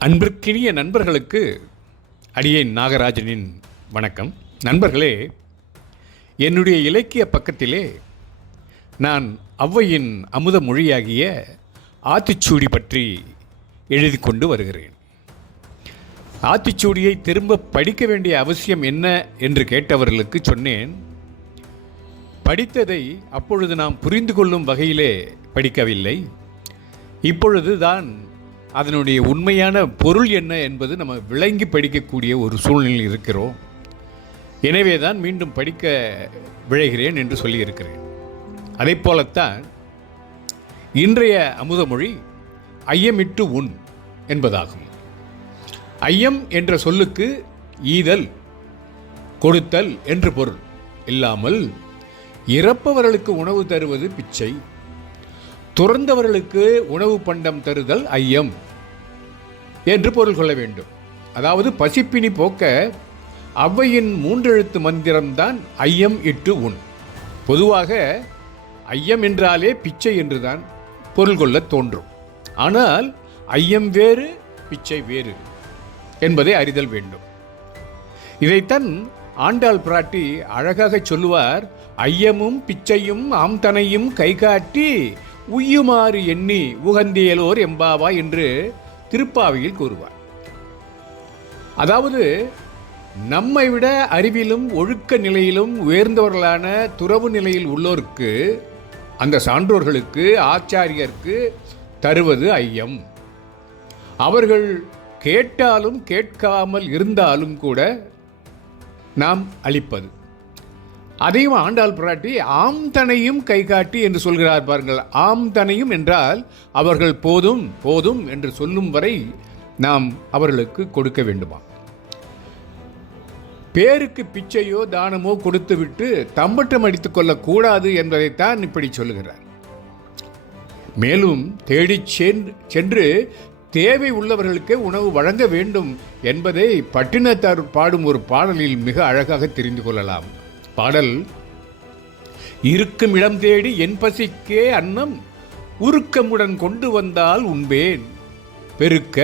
அன்பிற்கினிய நண்பர்களுக்கு அடியேன் நாகராஜனின் வணக்கம். நண்பர்களே என்னுடைய இலக்கிய பக்கத்திலே நான் ஔவையின் அமுத மொழியாகிய ஆத்திச்சூடி பற்றி எழுதி கொண்டு வருகிறேன். ஆத்திச்சூடியை திரும்ப படிக்க வேண்டிய அவசியம் என்ன என்று கேட்டவர்களுக்கு சொன்னேன். படித்ததை அப்பொழுது நாம் புரிந்து கொள்ளும் வகையிலே படிக்கவில்லை. இப்பொழுது தான் அதனுடைய உண்மையான பொருள் என்ன என்பது நம்ம விளங்கி படிக்கக்கூடிய ஒரு சூழ்நிலையில் இருக்கிறோம். எனவே தான் மீண்டும் படிக்க விழைகிறேன் என்று சொல்லியிருக்கிறேன். அதே போலத்தான் இன்றைய அமுதமொழி ஐயமிட்டு உண் என்பதாகும். ஐயம் என்ற சொல்லுக்கு ஈதல் கொடுத்தல் என்று பொருள். இல்லாமல் இறப்பவர்களுக்கு உணவு தருவது பிச்சை துறந்தவர்களுக்கு உணவு பண்டம் தருதல் ஐயம். என்று பொருள் கொள்ள வேண்டும். அதாவது பசிப்பினி போக்க அவ்வையின் மூன்றெழுத்து மந்திரம்தான் ஐயம் இட்டு உண். பொதுவாக ஐயம் என்றாலே பிச்சை என்றுதான் பொருள் கொள்ள தோன்றும். ஆனால் ஐயம் வேறு பிச்சை வேறு என்பதை அறிதல் வேண்டும். இதைத்தான் ஆண்டாள் பிராட்டி அழகாக சொல்லுவார். ஐயமும் பிச்சையும் ஆம்தனையும் கைகாட்டி உய்யுமாறு எண்ணி உகந்தியலோர் எம்பாவா என்று திருப்பாவையில் கூறுவார். அதாவது நம்மை விட அறிவிலும் ஒழுக்க நிலையிலும் உயர்ந்தவர்களான துறவு நிலையில் உள்ளோருக்கு அந்த சான்றோர்களுக்கு ஆச்சாரியருக்கு தருவது ஐயம். அவர்கள் கேட்டாலும் கேட்காமல் இருந்தாலும் கூட நாம் அளிப்பது அதையும் ஆண்டாள் பிராட்டி ஆம் தனையும் கை காட்டி என்று சொல்கிறார் பாருங்கள். ஆம் தனையும் என்றால் அவர்கள் போதும் போதும் என்று சொல்லும் வரை நாம் அவர்களுக்கு கொடுக்க வேண்டுமா? பேருக்கு பிச்சையோ தானமோ கொடுத்துவிட்டு தம்பட்டம் அடித்துக் கொள்ளக்கூடாது என்பதைத்தான் இப்படி சொல்லுகிறார் மேலும் தேடிச் சென்று தேவை உள்ளவர்களுக்கே உணவு வழங்க வேண்டும் என்பதை பட்டினத்தார் பாடும் ஒரு பாடலில் மிக அழகாக தெரிந்து கொள்ளலாம். பாடல் இருக்கும் இடம் தேடி என் பசிக்கே அன்னம் உருக்கமுடன் கொண்டு வந்தால் உண்பேன் பெருக்க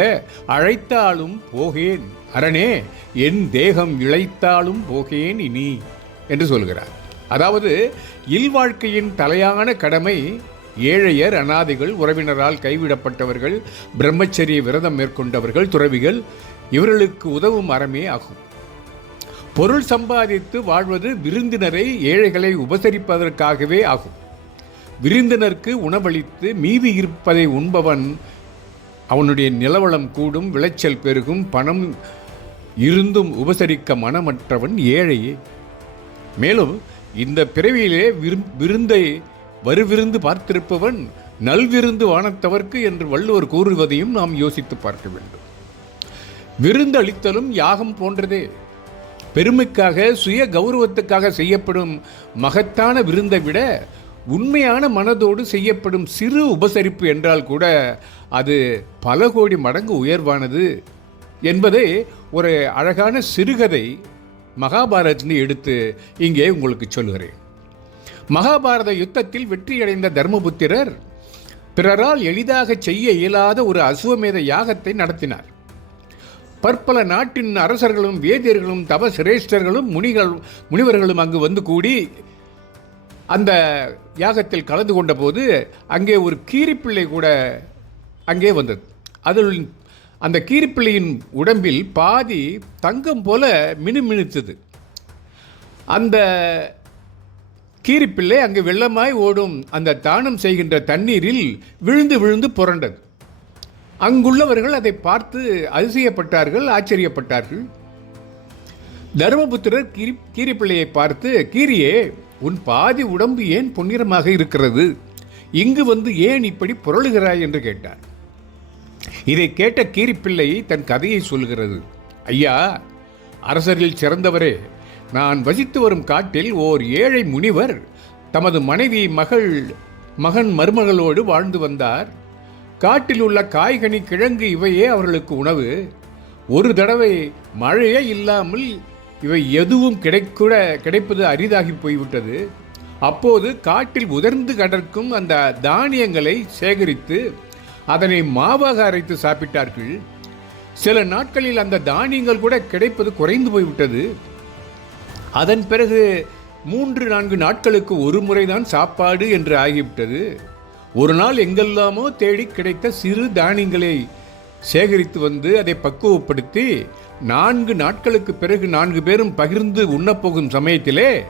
அழைத்தாலும் போகேன் அரணே என் தேகம் இழைத்தாலும் போகேன் இனி என்று சொல்கிறார். அதாவது இல்வாழ்க்கையின் தலையான கடமை ஏழையர் அனாதைகள் உறவினரால் கைவிடப்பட்டவர்கள் பிரம்மச்சரிய விரதம் மேற்கொண்டவர்கள் துறவிகள் இவர்களுக்கு உதவும் அறமே ஆகும். பொருள் சம்பாதித்து வாழ்வது விருந்தினரை ஏழைகளை உபசரிப்பதற்காகவே ஆகும். விருந்தினருக்கு உணவளித்து மீதி இருப்பதை உண்பவன் அவனுடைய நிலவளம் கூடும் விளைச்சல் பெருகும் பணம் இருந்தும் உபசரிக்க மனமற்றவன் ஏழையே. மேலும் இந்த பிறவியிலே விருந்தை வருவிருந்து பார்த்திருப்பவன் நல்விருந்து வானத்தவர்க்கு என்று வள்ளுவர் கூறுவதையும் நாம் யோசித்து பார்க்க வேண்டும். விருந்தளித்தலும் யாகம் போன்றதே. பெருமைக்காக சுய கௌரவத்துக்காக செய்யப்படும் மகத்தான விருந்தை விட உண்மையான மனதோடு செய்யப்படும் சிறு உபசரிப்பு என்றால் கூட அது பல கோடி மடங்கு உயர்வானது என்பதை ஒரு அழகான சிறுகதை மகாபாரத்னு எடுத்து இங்கே உங்களுக்கு சொல்கிறேன் மகாபாரத யுத்தத்தில் வெற்றியடைந்த தர்மபுத்திரர் பிறரால் எளிதாக செய்ய இயலாத ஒரு அசுவமேத யாகத்தை நடத்தினார். பற்பல நாட்டின் அரசர்களும் வேதியர்களும் தவ சிரேஷ்டர்களும் முனிகள் முனிவர்களும் அங்கு வந்து கூடி அந்த யாகத்தில் கலந்து கொண்ட போது அங்கே ஒரு கீரிப்பிள்ளை கூட அங்கே வந்தது. அதில் அந்த கீரிப்பிள்ளையின் உடம்பில் பாதி தங்கம் போல மினுமினுத்தது. அந்த கீரிப்பிள்ளை அங்கு வெள்ளமாய் ஓடும் அந்த தானம் செய்கின்ற தண்ணீரில் விழுந்து விழுந்து புரண்டது. அங்குள்ளவர்கள் அதை பார்த்து அதிசயப்பட்டார்கள் ஆச்சரியப்பட்டார்கள். தர்மபுத்திரர் கீரி கீரிப்பிள்ளையை பார்த்து கீரியே உன் பாதி உடம்பு ஏன் பொன்னிறமாக இருக்கிறது? இங்கு வந்து ஏன் இப்படி புரளுகிறாய்? என்று கேட்டார். இதை கேட்ட கீரிப்பிள்ளை தன் கதையை சொல்கிறது ஐயா அரசரில் சிறந்தவரே நான் வசித்து வரும் காட்டில் ஓர் ஏழை முனிவர் தமது மனைவி மகள் மகன் மருமகளோடு வாழ்ந்து வந்தார். காட்டில் உள்ள காய்கனி கிழங்கு இவையே அவர்களுக்கு உணவு. ஒரு தடவை மழையே இல்லாமல் இவை எதுவும் கிடைக்கூட கிடைப்பது அரிதாகி போய்விட்டது. அப்போது காட்டில் உதர்ந்து கடற்கும் அந்த தானியங்களை சேகரித்து அதனை மாவாக அரைத்து சாப்பிட்டார்கள். சில நாட்களில் அந்த தானியங்கள் கூட கிடைப்பது குறைந்து போய்விட்டது. அதன் பிறகு மூன்று நான்கு நாட்களுக்கு ஒரு முறைதான் சாப்பாடு என்று ஆகிவிட்டது. ஒரு நாள் எங்கெல்லாமோ தேடி கிடைத்த சிறு தானியங்களை சேகரித்து வந்து அதை பக்குவப்படுத்தி நான்கு நாட்களுக்கு பிறகு நான்கு பேரும் பகிர்ந்து உண்ணப்போகும் சமயத்திலே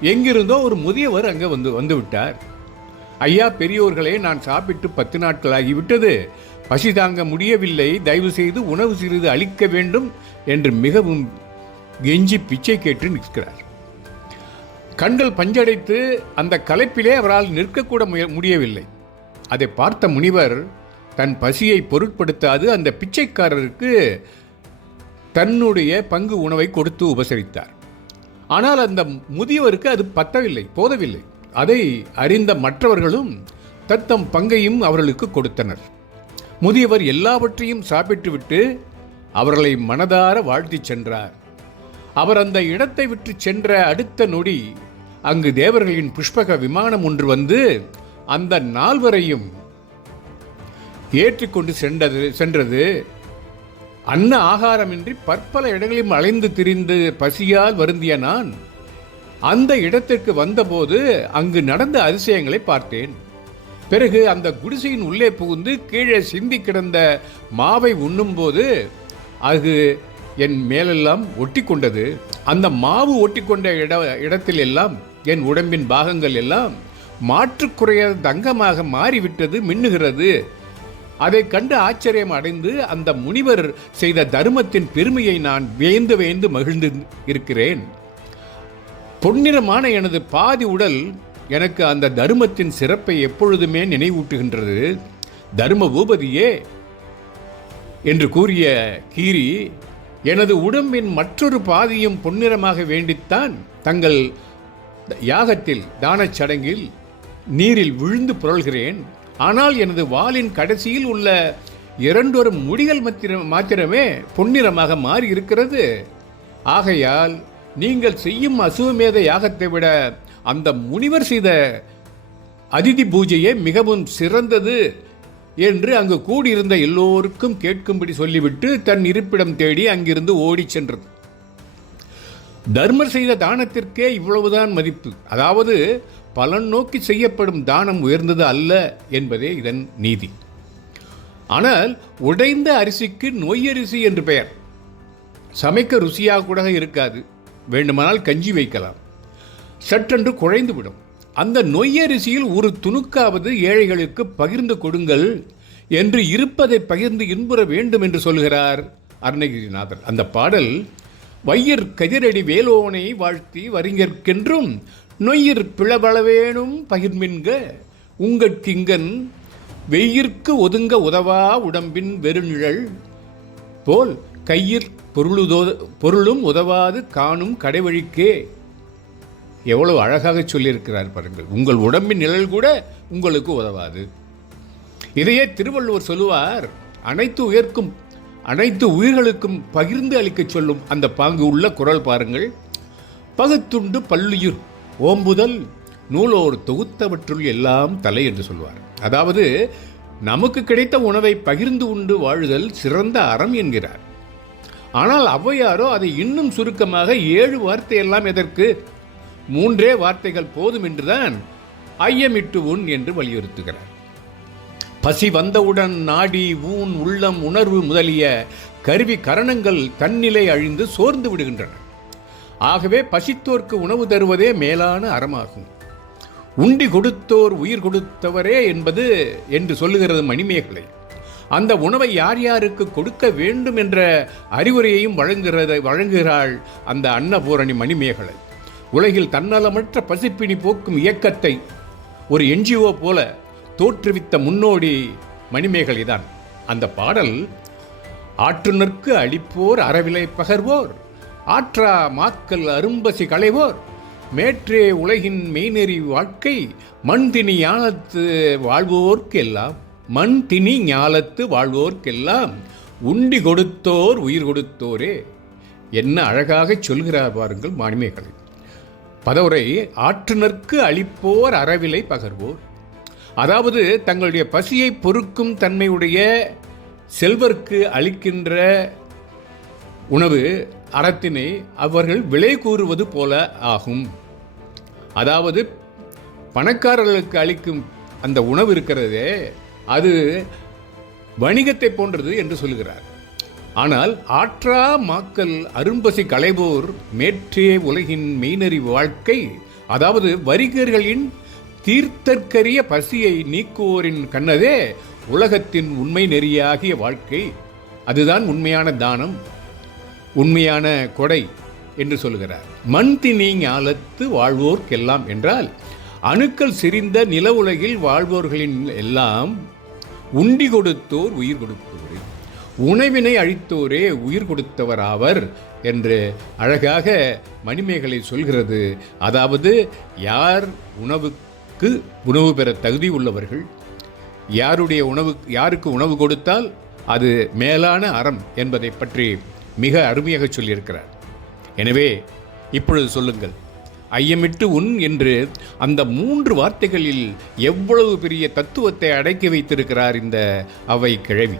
எங்கிருந்தோ ஒரு முதியவர் அங்கே வந்து வந்துவிட்டார் ஐயா பெரியோர்களே நான் சாப்பிட்டு பத்து நாட்கள் ஆகிவிட்டது. பசி தாங்க முடியவில்லை. தயவு செய்து உணவு சிறிது அளிக்க வேண்டும் என்று மிகவும் கெஞ்சி பிச்சை கேட்டு நிற்கிறார். கண்கள் பஞ்சடைத்து அந்த களைப்பிலே அவரால் நிற்கக்கூட முய- முடியவில்லை. அதை பார்த்த முனிவர் தன் பசியை பொருட்படுத்தாது அந்த பிச்சைக்காரருக்கு தன்னுடைய பங்கு உணவை கொடுத்து உபசரித்தார். ஆனால் அந்த முதியவருக்கு அது பத்தவில்லை போதவில்லை. அதை அறிந்த மற்றவர்களும் தத்தம் பங்கையும் அவர்களுக்கு கொடுத்தனர். முதியவர் எல்லாவற்றையும் சாப்பிட்டுவிட்டு அவர்களை மனதார வாழ்த்திச் சென்றார். அவர் அந்த இடத்தை விட்டு சென்ற அடுத்த நொடி அங்கு தேவர்களின் புஷ்பக விமானம் ஒன்று வந்து அந்த நால்வரையும் ஏற்றிக்கொண்டு சென்றது சென்றது. அன்ன ஆகாரமின்றி பற்பல இடங்களிலும் அலைந்து திரிந்து பசியால் வருந்திய நான் அந்த இடத்திற்கு வந்தபோது அங்கு நடந்த அதிசயங்களை பார்த்தேன். பிறகு அந்த குடிசையின் உள்ளே புகுந்து கீழே சிந்தி கிடந்த மாவை உண்ணும்போது அது என் மேலெல்லாம் ஒட்டி கொண்டது அந்த மாவு ஒட்டி கொண்ட இட இடத்தில் எல்லாம் என் உடம்பின் பாகங்கள் எல்லாம் மாற்றுக்குறைய தங்கமாக மாறிவிட்டது மின்னுகிறது. அதை கண்டு ஆச்சரியம் அடைந்து அந்த முனிவர் செய்த தர்மத்தின் பெருமையை நான் வியந்து வியந்து மகிழ்ந்து இருக்கிறேன். பொன்னிறமான எனது பாதி உடல் எனக்கு அந்த தர்மத்தின் சிறப்பை எப்பொழுதுமே நினைவூட்டுகின்றது. தர்ம பூபதியே என்று கூறிய கீரி எனது உடம்பின் மற்றொரு பாதியும் பொன்னிறமாக வேண்டித்தான் தங்கள் யாகத்தில் தானச் சடங்கில் நீரில் விழுந்து புரள்கிறேன். ஆனால் எனது வாளின் கடைசியில் உள்ள இரண்டொரு முடிகள் மாத்திரம் மாத்திரமே பொன்னிறமாக மாறி இருக்கிறது ஆகையால் நீங்கள் செய்யும் அசுவமேத யாகத்தை விட அந்த முனிவர் செய்த அதிதி பூஜையே மிகவும் சிறந்தது என்று அங்கு கூடியிருந்த எல்லோருக்கும் கேட்கும்படி சொல்லிவிட்டு தன் இருப்பிடம் தேடி அங்கிருந்து ஓடிச் சென்றது. தர்மர் செய்த தானத்திற்கே இவ்வளவுதான் மதிப்பு. அதாவது பலன் நோக்கி செய்யப்படும் தானம் உயர்ந்தது அல்ல என்பதே இதன் நீதி. ஆனால் உடைந்த அரிசிக்கு நொய்யரிசி என்று பெயர். சமைக்க ருசியாக கூட இருக்காது. வேண்டுமானால் கஞ்சி வைக்கலாம். சற்றென்று குழைந்து விடும் அந்த நொய்யரிசியில் ஒரு துணுக்காவது ஏழைகளுக்கு பகிர்ந்து கொடுங்கள் என்று இருப்பதை பகிர்ந்து இன்புற வேண்டும் என்று சொல்கிறார் அருணகிரிநாதர். அந்த பாடல் வையர் கதிரடி வேலோனை வாழ்த்தி வரிஞர்க்கென்றும் நொய்யிற் பிளவளவேனும் பகிர்மின்க உங்கட்கிங்கன் வெய்யிற்கு ஒதுங்க உதவா உடம்பின் வெறுநிழல் போல் கையிற் பொருளுதோ பொருளும் உதவாது காணும் கடைவழிக்கே. எவ்வளவு அழகாக சொல்லியிருக்கிறார் பாருங்கள். உங்கள் உடம்பின் நிழல் கூட உங்களுக்கு உதவாது. இதையே திருவள்ளுவர் சொல்லுவார் அனைத்து உயர்க்கும் அனைத்து உயிர்களுக்கும் பகிர்ந்து அளிக்கச் சொல்லும் அந்த பாங்கு உள்ள குரல் பாருங்கள். பகுத்துண்டு பல்லுயிர் ஓம்புதல் நூலோர் தொகுத்தவற்றுள் எல்லாம் தலை என்று சொல்வார். அதாவது நமக்கு கிடைத்த உணவை பகிர்ந்து உண்டு வாழுதல் சிறந்த அறம் என்கிறார். ஆனால் ஔவையாரோ அதை இன்னும் சுருக்கமாக ஏழு வார்த்தை எல்லாம் எதற்கு? மூன்றே வார்த்தைகள் போதும் என்றுதான் ஐயமிட்டு உண் என்று வலியுறுத்துகிறார். பசி வந்தவுடன் நாடி ஊன் உள்ளம் உணர்வு முதலிய கருவி கரணங்கள் தன்னிலை அழிந்து சோர்ந்து விடுகின்றன. ஆகவே பசித்தோர்க்கு உணவு தருவதே மேலான அறமாகும். உண்டி கொடுத்தோர் உயிர் கொடுத்தவரே என்பது என்று சொல்லுகிறது மணிமேகலை. அந்த உணவை யார் யாருக்கு கொடுக்க வேண்டும் என்ற அறிவுரையையும் வழங்குகிறத வழங்குகிறாள் அந்த அன்னபூரணி மணிமேகலை. உலகில் தன்னலமற்ற பசிப்பினி போக்கும் இயக்கத்தை ஒரு என்ஜிஓ போல தோற்றுவித்த முன்னோடி மணிமேகலை தான் அந்த பாடல் ஆற்றுநர்க்கு அளிப்போர் அறவிலை பகர்வோர் ஆற்றா மாக்கல் அரும்பசி களைவோர் மேற்றே உலகின் மெய்நெறி வாழ்க்கை மண் திணி ஞானத்து வாழ்வோர்க்கெல்லாம் மண் திணி ஞாலத்து வாழ்வோர்க்கெல்லாம் உண்டி கொடுத்தோர் உயிர் கொடுத்தோரே என்ன அழகாக சொல்கிறார் பாருங்கள் மணிமேகலை. பதவுரை ஆற்றுநர்க்கு அளிப்போர் அறவிலை பகர்வோர் அதாவது தங்களுடைய பசியை பொறுக்கும் தன்மையுடைய செல்வர்க்கு அளிக்கின்ற உணவு அறத்தினை அவர்கள் விலை கூறுவது போல ஆகும். அதாவது பணக்காரர்களுக்கு அளிக்கும் அந்த உணவு இருக்கிறதே அது வணிகத்தை போன்றது என்று சொல்கிறார். ஆனால் ஆற்றா மாக்கல் அரும்பசி களைவோர் மேற்றே உலகின் மெய்நறி வாழ்க்கை அதாவது வரிகர்களின் தீர்த்தற்கரிய பசியை நீக்குவோரின் கண்ணதே உலகத்தின் உண்மை நெறியாகிய வாழ்க்கை. அதுதான் உண்மையான தானம் உண்மையான கொடை என்று சொல்கிறார். மண் திணி ஞாலத்து வாழ்வோர்க்கெல்லாம் என்றால் அணுக்கள் சிரிந்த நில உலகில் வாழ்வோர்களின் எல்லாம் உண்டி கொடுத்தோர் உயிர் கொடுப்போரே. உணவினை அழித்தோரே உயிர் கொடுத்தவர் ஆவர் என்று அழகாக மணிமேகலை சொல்கிறது. அதாவது யார் உணவுக்கு உணவு பெற தகுதி உள்ளவர்கள் யாருடைய உணவு யாருக்கு உணவு கொடுத்தால் அது மேலான அறம் என்பதை பற்றி மிக அருமையாக சொல்லியிருக்கிறார். எனவே இப்பொழுது சொல்லுங்கள். ஐயமிட்டு உன் என்று அந்த மூன்று வார்த்தைகளில் எவ்வளவு பெரிய தத்துவத்தை அடக்கி வைத்திருக்கிறார் இந்த அவை கிழவி.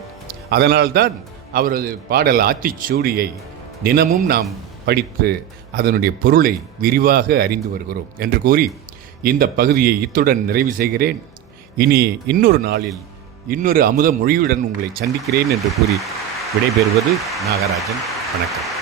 அதனால்தான் அவரது பாடல் ஆத்திச்சூடியை தினமும் நாம் படித்து அதனுடைய பொருளை விரிவாக அறிந்து வருகிறோம் என்று கூறி இந்த பகுதியை இத்துடன் நிறைவு செய்கிறேன். இனி இன்னொரு நாளில் இன்னொரு அமுத மொழியுடன் உங்களை சந்திக்கிறேன் என்று கூறி விடைபெறுவது நாகராஜன். வணக்கம்.